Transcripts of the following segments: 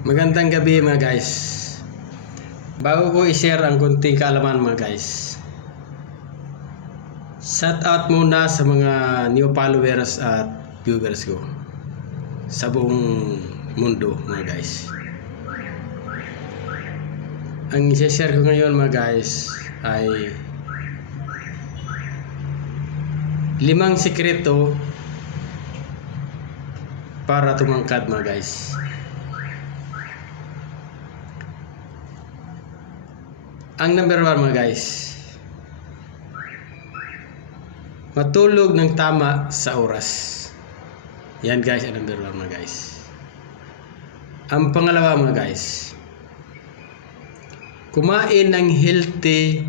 Magandang gabi mga guys. Bago ko i-share ang kunting kaalaman mga guys, shout out muna sa mga new followers at viewers ko sa buong mundo mga guys. Ang i-share ko ngayon mga guys ay 5 sikreto para tumangkad mga guys. Ang number 1 mga guys, matulog ng tama sa oras. Yan guys, ang number 1 mga guys. Ang pangalawa mga guys, kumain ng healthy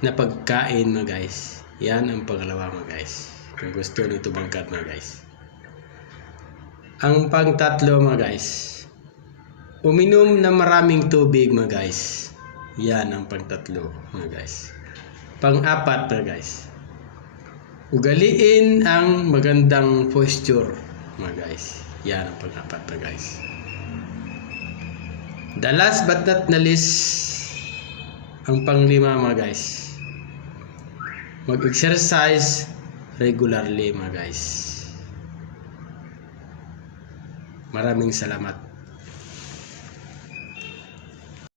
na pagkain mga guys. Yan ang pangalawa mga guys, kung gusto nyo tumangkad mga guys. Ang pangtatlo mga guys, uminom ng maraming tubig mga guys. Yan ang pangtatlo mga guys. Pang-apat mga guys, ugaliin ang magandang posture mga guys. Yan ang pang-apat mga guys. The last but not the least, ang pang-5 mga guys, mag-exercise regularly mga guys. Maraming salamat.